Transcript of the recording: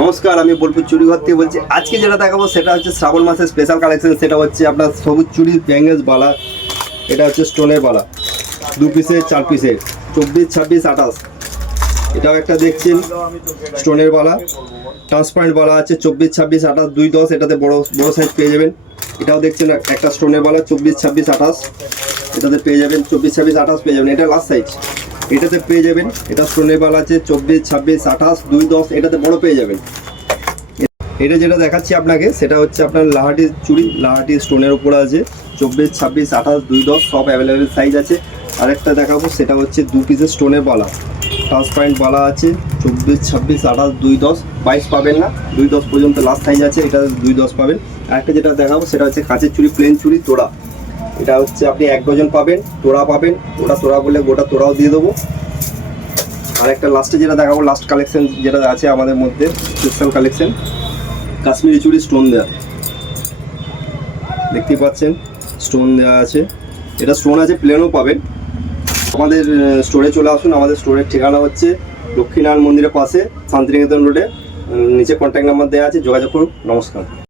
নমস্কার, আমি বোলপুর চুড়িঘর থেকে বলছি। আজকে যেটা দেখাবো সেটা হচ্ছে শ্রাবণ মাসের স্পেশাল কালেকশন। সেটা হচ্ছে আপনার সবুজ চুড়ি, ব্যাঙ্গেলস, বালা। এটা হচ্ছে স্টোনের বালা, 2 পিসের 4 পিসের, 24, 26, 28। এটাও একটা দেখছেন স্টোনের বালা, ট্রান্সপারেন্ট বালা আছে 24, 26, 28, 2, 10। এটাতে বড় বড় সাইজ পেয়ে যাবেন। এটাও দেখছেন একটা স্টোনের বালা, 24, 26, 28। এটাতে পেয়ে যাবেন 24, 26, 28 পেয়ে যাবেন। এটা লাস্ট সাইজ, এটাতে পেয়ে যাবেন। এটা স্টোনের বালা আছে 24, 26, 28, 2, 10। এটাতে বড় পেয়ে যাবেন। এটা যেটা দেখাচ্ছি আপনাকে সেটা হচ্ছে আপনার লাহাটি চুড়ি, লাহাটি স্টোনের উপরে আছে 24, 26, 28, 2, 10 সব অ্যাভেলেবেল সাইজ আছে। আরেকটা দেখাবো সেটা হচ্ছে 2 পিসের স্টোনের বালা, ট্রান্সপারেন্ট বালা আছে 24, 26, 28, 2, 10, 22 পাবেন না, 2, 10 পর্যন্ত লাস্ট সাইজ আছে। এটা 2, 10 পাবেন। আরেকটা যেটা দেখাবো সেটা হচ্ছে কাঁচের চুড়ি, প্লেন চুড়ি, তোড়া। এটা হচ্ছে আপনি 1 ডজন পাবেন, তোড়া পাবেন। ওটা তোড়া বললে গোটা তোড়াও দিয়ে দেবো। আরেকটা লাস্টে যেটা দেখাবো, লাস্ট কালেকশন যেটা আছে আমাদের মধ্যে স্পেশাল কালেকশন, কাশ্মীরি চুড়ি স্টোন দেওয়া। দেখতেই পাচ্ছেন স্টোন দেওয়া আছে। এটা স্টোন আছে, প্লেনও পাবেন। আমাদের স্টোরে চলে আসুন। আমাদের স্টোরের ঠিকানা হচ্ছে লক্ষ্মীনারায়ণ মন্দিরের পাশে, শান্তিনিকেতন রোডে। নিচে কন্ট্যাক্ট নাম্বার দেওয়া আছে, যোগাযোগ করুন। নমস্কার।